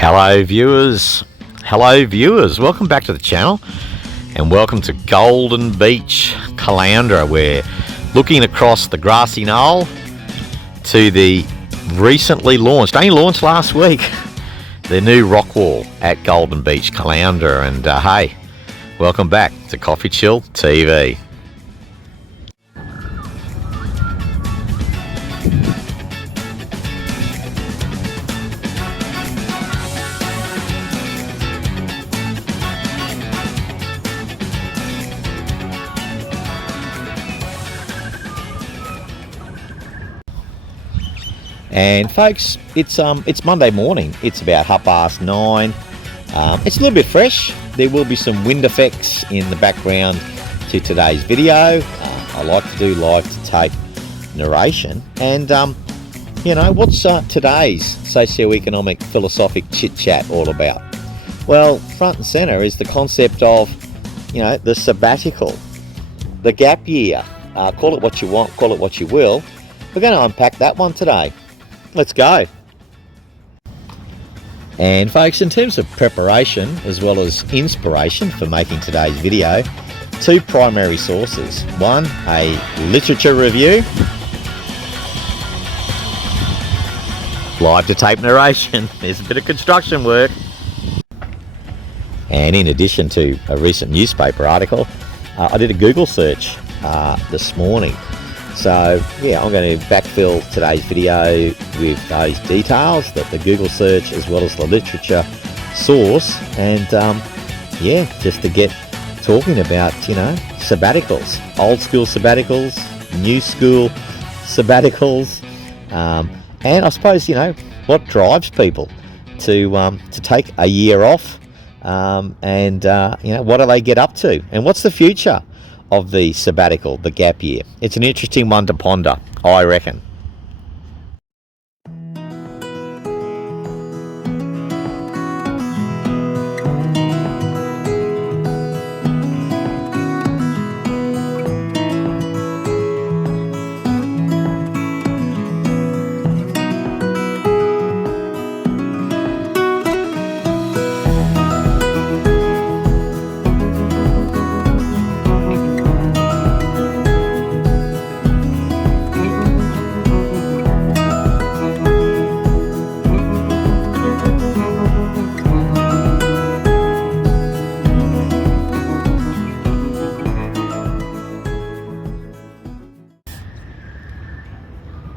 Hello viewers, welcome back to the channel and welcome to Golden Beach, Caloundra. We're looking across the grassy knoll to the recently launched, only launched last week, the new rock wall at Golden Beach, Caloundra. And hey, welcome back to CoffeeChillTV. And folks, it's Monday morning. It's about 9:30. It's a little bit fresh. There will be some wind effects in the background to today's video. I like to do live to tape narration. And you know, what's today's socio-economic philosophic chit chat all about? Well, front and center is the concept of, you know, the sabbatical, the gap year. Call it what you want, call it what you will. We're going to unpack that one today. Let's go. And folks, in terms of preparation as well as inspiration for making today's video, two primary sources. One, a literature review, live to tape narration. There's a bit of construction work. And in addition to a recent newspaper article, I did a Google search this morning. So yeah, I'm going to backfill today's video with those details, that the Google search as well as the literature source, and yeah, just to get talking about, you know, sabbaticals, old school sabbaticals, new school sabbaticals, and I suppose, you know, what drives people to take a year off, and you know, what do they get up to, and what's the future of the sabbatical, the gap year? It's an interesting one to ponder, I reckon.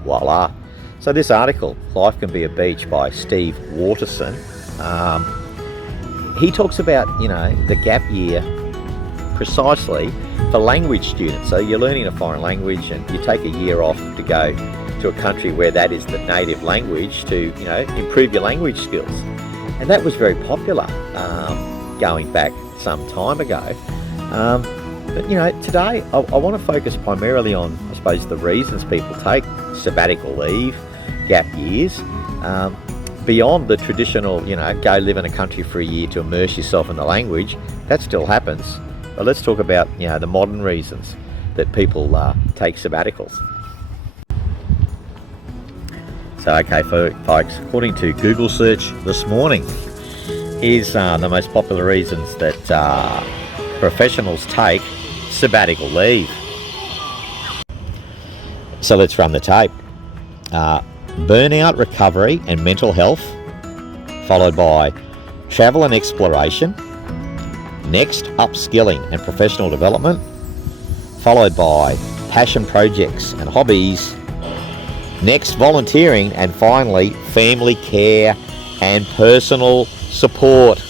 Voila. So this article, Life Can Be a Beach, by Steve Waterson, he talks about, you know, the gap year precisely for language students. So you're learning a foreign language and you take a year off to go to a country where that is the native language to, you know, improve your language skills. And that was very popular going back some time ago. But, you know, today I want to focus primarily on, I suppose, the reasons people take sabbatical leave, gap years, beyond the traditional, you know, go live in a country for a year to immerse yourself in the language. That still happens. But let's talk about, you know, the modern reasons that people take sabbaticals. So, okay, folks, according to Google search this morning, here's the most popular reasons that professionals take sabbatical leave. So let's run the tape. Burnout, recovery and mental health, followed by travel and exploration. Next, upskilling and professional development, followed by passion projects and hobbies. Next, volunteering, and finally, family care and personal support.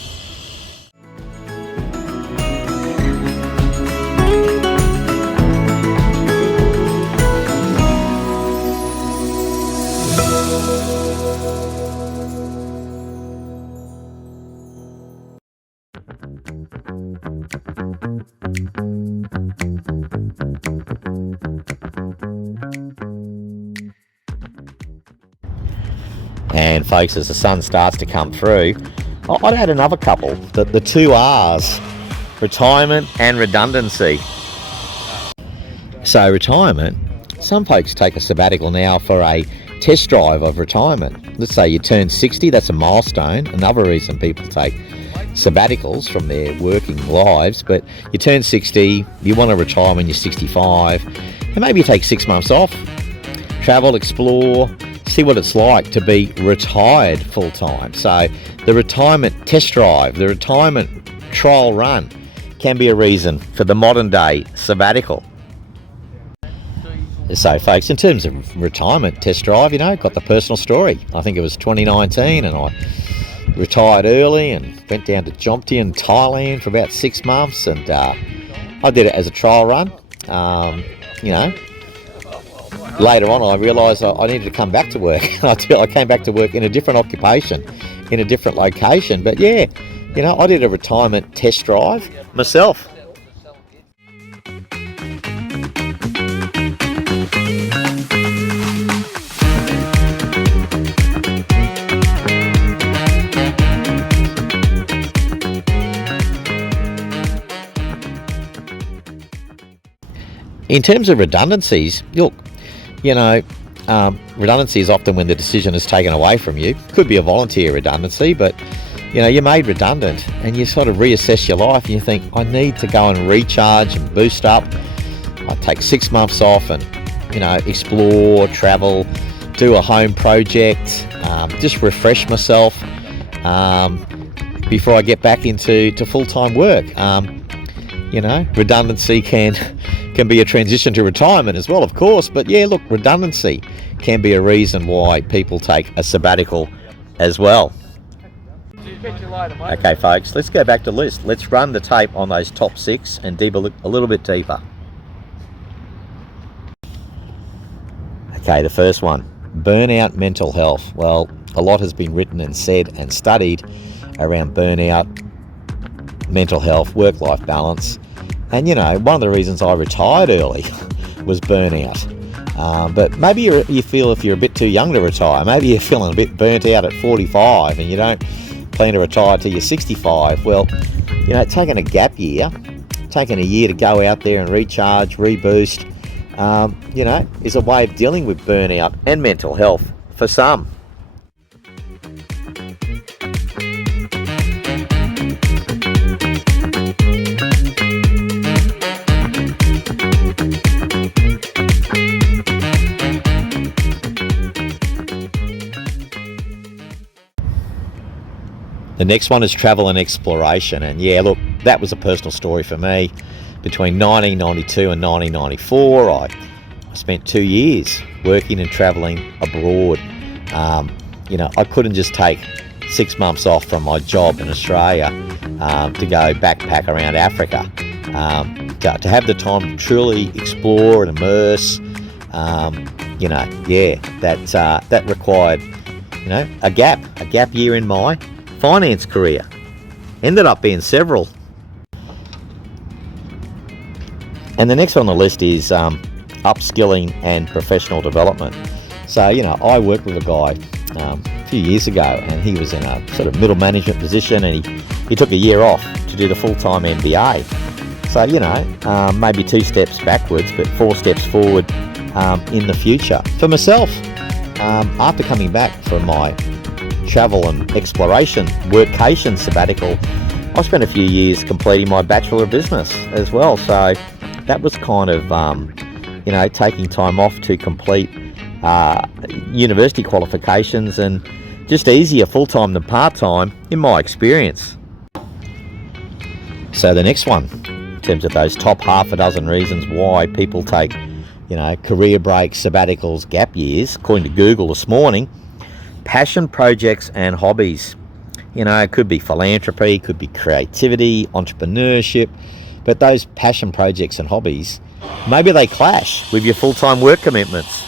And folks, as the sun starts to come through, I'd add another couple, the two R's, retirement and redundancy. So retirement, some folks take a sabbatical now for a test drive of retirement. Let's say you turn 60, that's a milestone. Another reason people take sabbaticals from their working lives. But you turn 60, you want to retire when you're 65, and maybe you take 6 months off, travel, explore, see what it's like to be retired full time. So the retirement test drive, the retirement trial run can be a reason for the modern day sabbatical. So folks, in terms of retirement test drive, got the personal story. I think it was 2019 and I retired early and went down to Jomtien, Thailand for about 6 months, and I did it as a trial run. Later on I realised I needed to come back to work. I came back to work in a different occupation, in a different location. But yeah, I did a retirement test drive myself. In terms of redundancies, look, redundancy is often when the decision is taken away from you. Could be a volunteer redundancy, but you're made redundant and you sort of reassess your life and you think, I need to go and recharge and boost up. I take 6 months off and explore, travel, do a home project, just refresh myself before I get back into full-time work. Redundancy can be a transition to retirement as well, of course, but yeah, look, redundancy can be a reason why people take a sabbatical as well. Okay folks, let's go back to the list. Let's run the tape on those top 6 and dig a little bit deeper. Okay, the first one, burnout mental health. Well, a lot has been written and said and studied around burnout, mental health, work-life balance. And one of the reasons I retired early was burnout. But maybe you feel if you're a bit too young to retire, maybe you're feeling a bit burnt out at 45 and you don't plan to retire till you're 65. Well, taking a gap year, taking a year to go out there and recharge, reboost, is a way of dealing with burnout and mental health for some. The next one is travel and exploration, and yeah, look, that was a personal story for me. Between 1992 and 1994, I spent 2 years working and travelling abroad. I couldn't just take 6 months off from my job in Australia to go backpack around Africa. To have the time to truly explore and immerse, that required, a gap year in my finance career. Ended up being several. And the next on the list is upskilling and professional development. So, I worked with a guy a few years ago, and he was in a sort of middle management position, and he took a year off to do the full-time MBA. So, maybe 2 steps backwards, but 4 steps forward in the future. For myself, after coming back from my travel and exploration workcation sabbatical, I spent a few years completing my Bachelor of Business as well. So that was kind of, taking time off to complete university qualifications, and just easier full-time than part-time in my experience. So the next one, in terms of those top half a dozen reasons why people take, career breaks, sabbaticals, gap years, according to Google this morning, passion projects and hobbies. It could be philanthropy, could be creativity, entrepreneurship, but those passion projects and hobbies, maybe they clash with your full-time work commitments.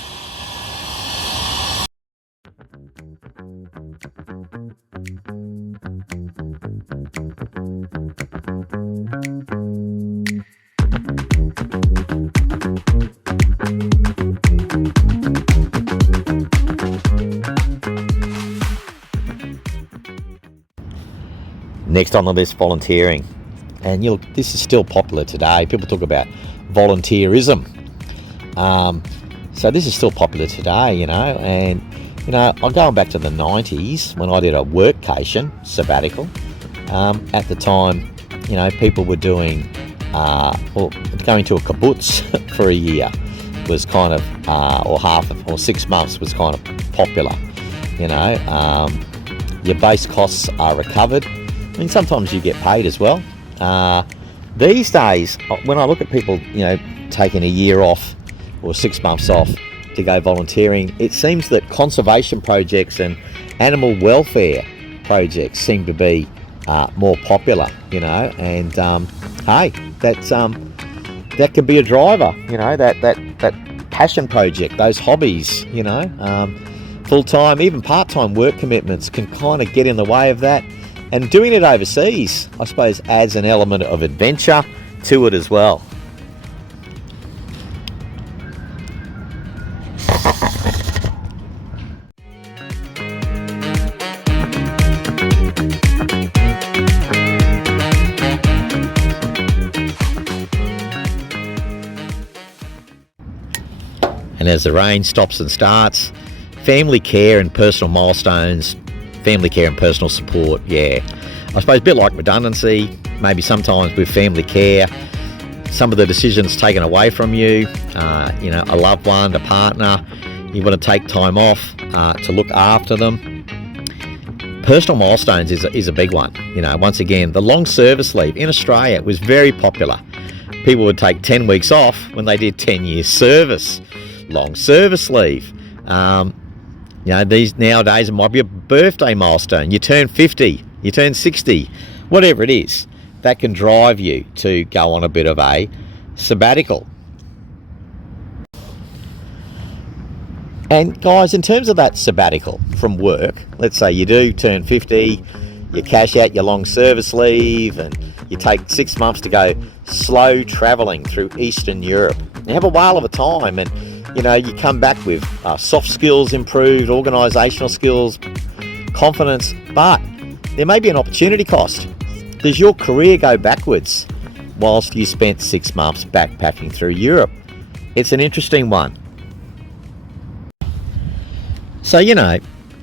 Next on the list, volunteering. And this is still popular today. People talk about volunteerism. So this is still popular today, and I'm going back to the 90s when I did a workcation sabbatical. At the time, people were doing, going to a kibbutz for a year was kind of, or 6 months was kind of popular. Your base costs are recovered. I mean, sometimes you get paid as well. These days, when I look at people, taking a year off or 6 months off to go volunteering, it seems that conservation projects and animal welfare projects seem to be more popular, and hey, that could be a driver, that passion project, those hobbies, full-time, even part-time work commitments can kind of get in the way of that. And doing it overseas, I suppose, adds an element of adventure to it as well. And as the rain stops and starts, family care and personal milestones, family care and personal support, I suppose a bit like redundancy, maybe sometimes with family care, some of the decisions taken away from you, a loved one, a partner, you want to take time off to look after them. Personal milestones is a big one. Once again, the long service leave in Australia was very popular. People would take 10 weeks off when they did 10 years service. Long service leave. These nowadays, it might be a birthday milestone. You turn 50, you turn 60, whatever it is, that can drive you to go on a bit of a sabbatical. And guys, in terms of that sabbatical from work, let's say you do turn 50, you cash out your long service leave, and you take 6 months to go slow travelling through Eastern Europe. You have a whale of a time, and you come back with soft skills improved, organisational skills, confidence, but there may be an opportunity cost. Does your career go backwards whilst you spent 6 months backpacking through Europe? It's an interesting one. So,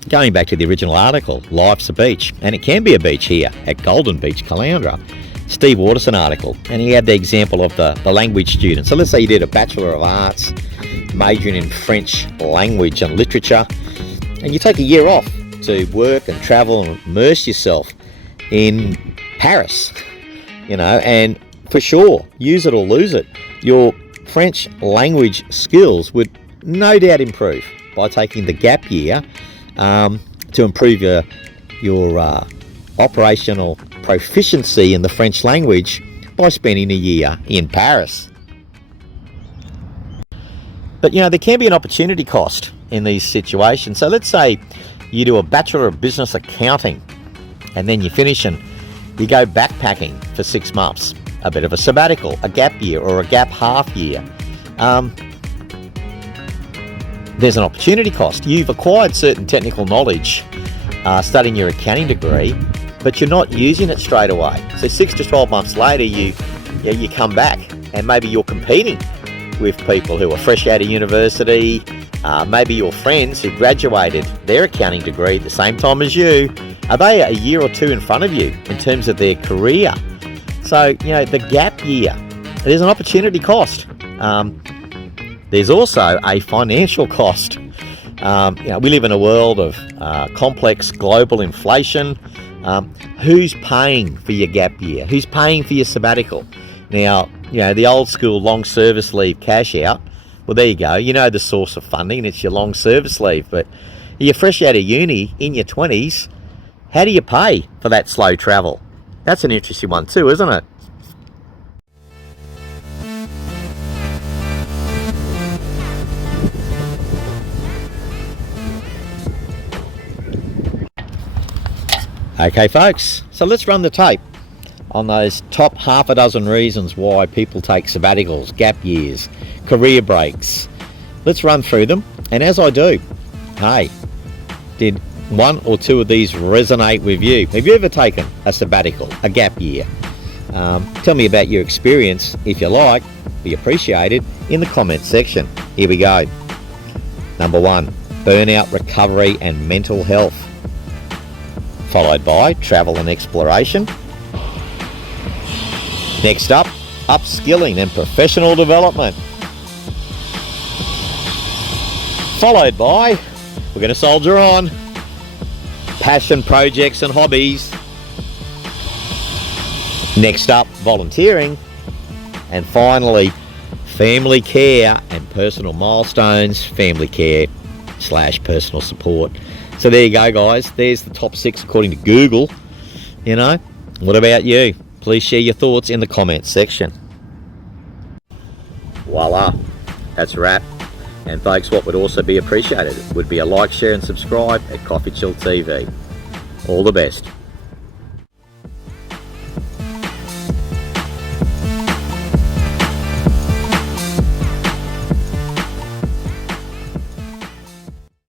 going back to the original article, life's a beach, and it can be a beach here at Golden Beach, Caloundra. Steve Waterson article, and he had the example of the language student. So let's say you did a Bachelor of Arts, majoring in French language and literature, and you take a year off to work and travel and immerse yourself in Paris, and for sure, use it or lose it. Your French language skills would no doubt improve by taking the gap year to improve your operational proficiency in the French language by spending a year in Paris. But there can be an opportunity cost in these situations. So let's say you do a Bachelor of Business Accounting and then you finish and you go backpacking for 6 months, a bit of a sabbatical, a gap year or a gap half year. There's an opportunity cost. You've acquired certain technical knowledge studying your accounting degree, but you're not using it straight away. So 6 to 12 months later, you come back and maybe you're competing with people who are fresh out of university, maybe your friends who graduated their accounting degree at the same time as you. Are they a year or two in front of you in terms of their career? So, the gap year, there's an opportunity cost. There's also a financial cost. We live in a world of complex global inflation. Who's paying for your gap year? Who's paying for your sabbatical? Now, the old school long service leave cash out, well, there you go. The source of funding, it's your long service leave. But you're fresh out of uni, in your 20s, how do you pay for that slow travel? That's an interesting one too, isn't it? Okay folks, so let's run the tape on those top half a dozen reasons why people take sabbaticals, gap years, career breaks. Let's run through them, and as I do, hey, did one or two of these resonate with you? Have you ever taken a sabbatical, a gap year? Tell me about your experience, if you like, be appreciated, in the comments section. Here we go. Number 1, burnout recovery and mental health. Followed by travel and exploration. Next up, upskilling and professional development. Followed by, we're going to soldier on, passion projects and hobbies. Next up, volunteering. And finally, family care and personal milestones, family care / personal support. So there you go, guys. There's the top 6 according to Google. You know, what about you? Please share your thoughts in the comments section. Voila, that's a wrap. And folks, what would also be appreciated would be a like, share and subscribe at CoffeeChillTV. All the best.